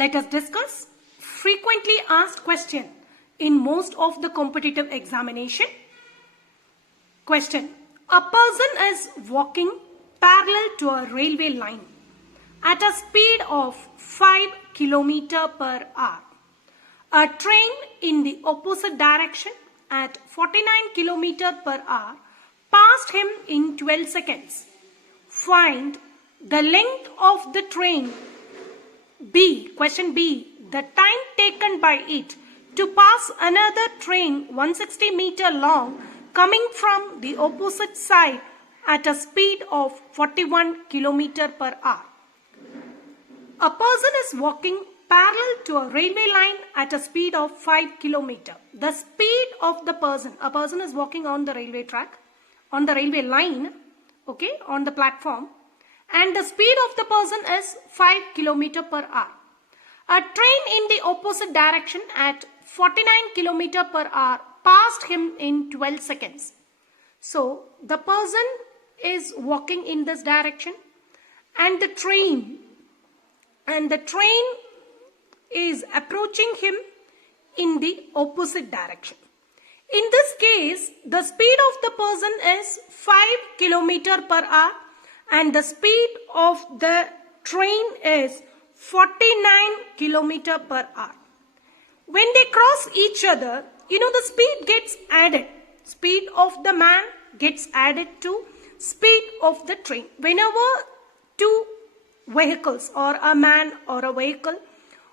Let us discuss frequently asked question in most of the competitive examination. Question. A person is walking parallel to a railway line at a speed of 5 km per hour. A train in the opposite direction at 49 km per hour passed him in 12 seconds. Find the length of the train. B. Question B. The time taken by it to pass another train 160 meter long coming from the opposite side at a speed of 41 km per hour. A person is walking parallel to a railway line at a speed of 5 km. The speed of the person, a person is walking on the railway track, on the railway line, okay, on the platform, and the speed of the person is 5 km per hour. A train in the opposite direction at 49 km per hour passed him in 12 seconds. So the person is walking in this direction and the train is approaching him in the opposite direction. In this case, the speed of the person is 5 km per hour and the speed of the train is 49 km per hour. When they cross each other, the speed gets added. Speed of the man gets added to speed of the train. Whenever two vehicles or a man or a vehicle,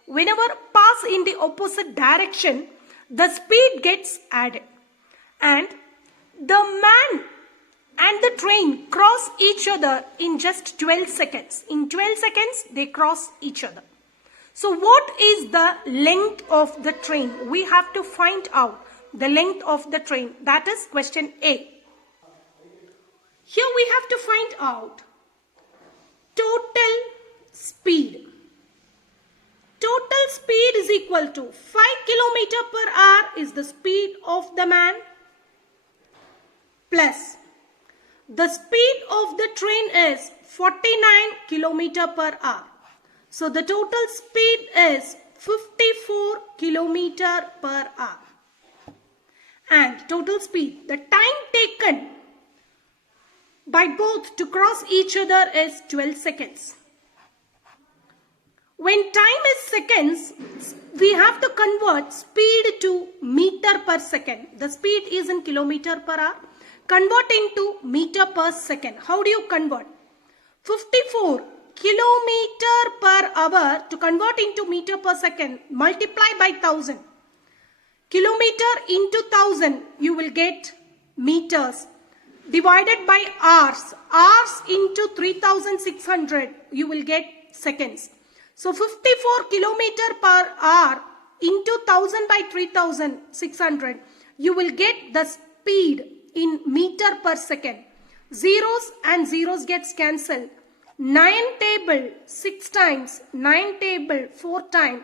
whenever pass in the opposite direction, the speed gets added. And the man and the train cross each other in just 12 seconds. In 12 seconds, they cross each other. So what is the length of the train? We have to find out the length of the train. That is question A. Here we have to find out total speed. Total speed is equal to 5 km per hour is the speed of the man plus the speed of the train is 49 km per hour. So the total speed is 54 km per hour. And total speed, the time taken by both to cross each other is 12 seconds. When time is seconds, we have to convert speed to meter per second. The speed is in kilometer per hour. Convert into meter per second. How do you convert? 54 kilometer per hour to convert into meter per second. Multiply by 1000. Kilometer into 1000, you will get meters. Divided by hours. Hours into 3600, you will get seconds. So 54 kilometer per hour into 1000 by 3600, you will get the speed in meter per second. Zeros and zeros gets cancelled. 9 table 6 times, 9 table 4 times,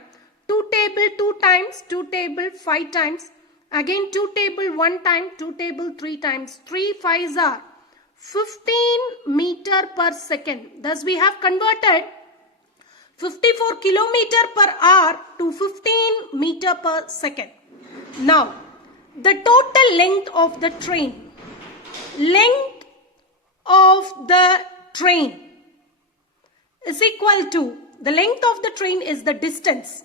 2 table 2 times, 2 table 5 times, again 2 table 1 time, 2 table 3 times, 3 5s are 15 meter per second. Thus we have converted 54 kilometer per hour to 15 meter per second. Now, the total length of the train. Length of the train is equal to, the length of the train is the distance.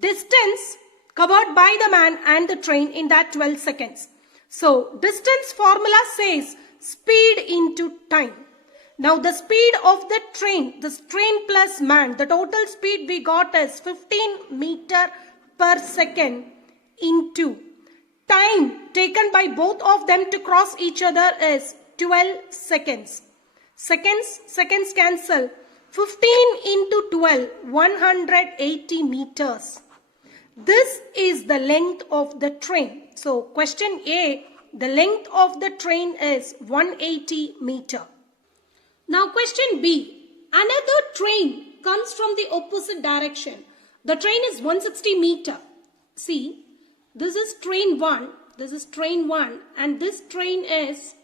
Distance covered by the man and the train in that 12 seconds. So, distance formula says speed into time. Now the speed of the train plus man, the total speed we got is 15 meter per second into time taken by both of them to cross each other is 12 seconds. Seconds cancel. 15 into 12, 180 meters. This is the length of the train. So question A, the length of the train is 180 meter. Now question B, another train comes from the opposite direction. The train is 160 meter. See, this is train 1, and this train is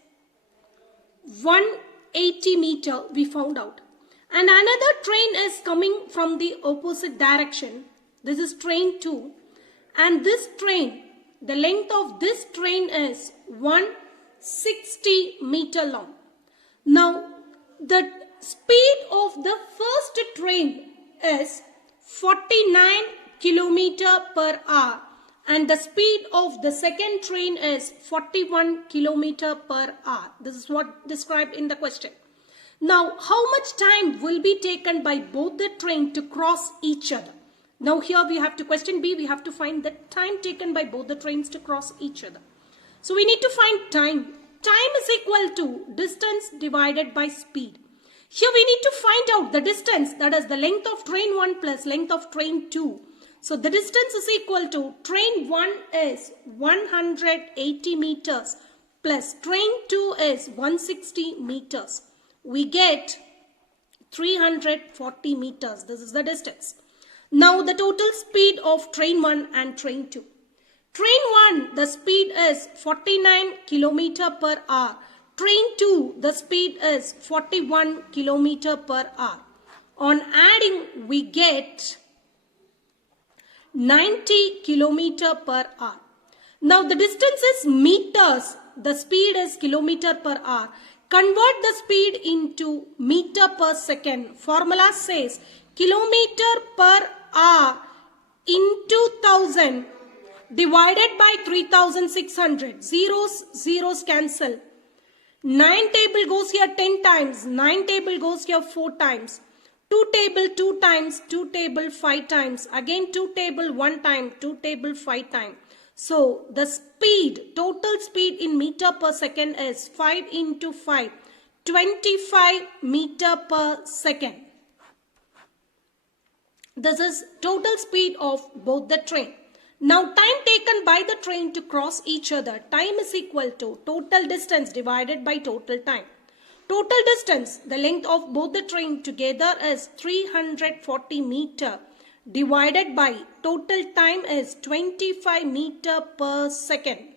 180 meter we found out. And another train is coming from the opposite direction. This is train 2. And this train, the length of this train is 160 meter long. Now, the speed of the first train is 49 kilometer per hour. And the speed of the second train is 41 kilometer per hour. This is what described in the question. Now, how much time will be taken by both the train to cross each other? Now, here we have to question B. We have to find the time taken by both the trains to cross each other. So, we need to find time. Time is equal to distance divided by speed. Here we need to find out the distance, that is the length of train 1 plus length of train 2. So, the distance is equal to train 1 is 180 meters plus train 2 is 160 meters. We get 340 meters. This is the distance. Now the total speed of train 1 and train 2. Train 1, the speed is 49 kilometer per hour. Train 2, the speed is 41 kilometer per hour. On adding, we get 90 kilometer per hour. Now the distance is meters. The speed is kilometer per hour. Convert the speed into meter per second. Formula says kilometer per hour into 1000 divided by 3600. Zeros cancel. 9 table goes here 10 times. 9 table goes here 4 times. 2 table 2 times. 2 table 5 times. Again 2 table 1 time. 2 table 5 times. So, the speed, total speed in meter per second is 5 into 5, 25 meter per second. This is total speed of both the train. Now, time taken by the train to cross each other. Time is equal to total distance divided by total time. Total distance, the length of both the train together is 340 meter. Divided by total time is 25 meter per second.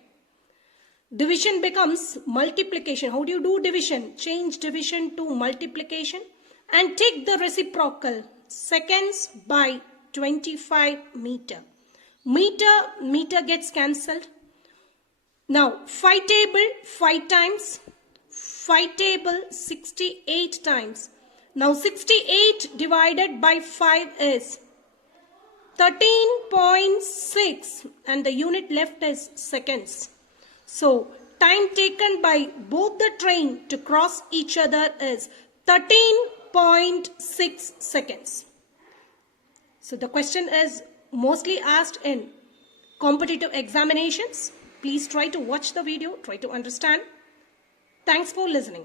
Division becomes multiplication. How do you do division? Change division to multiplication and take the reciprocal. Seconds by 25 meter. Meter gets cancelled. Now 5 table 5 times. 5 table 68 times. Now 68 divided by 5 is 13.6 and the unit left is seconds. So, time taken by both the train to cross each other is 13.6 seconds. So, the question is mostly asked in competitive examinations. Please try to watch the video, try to understand. Thanks for listening.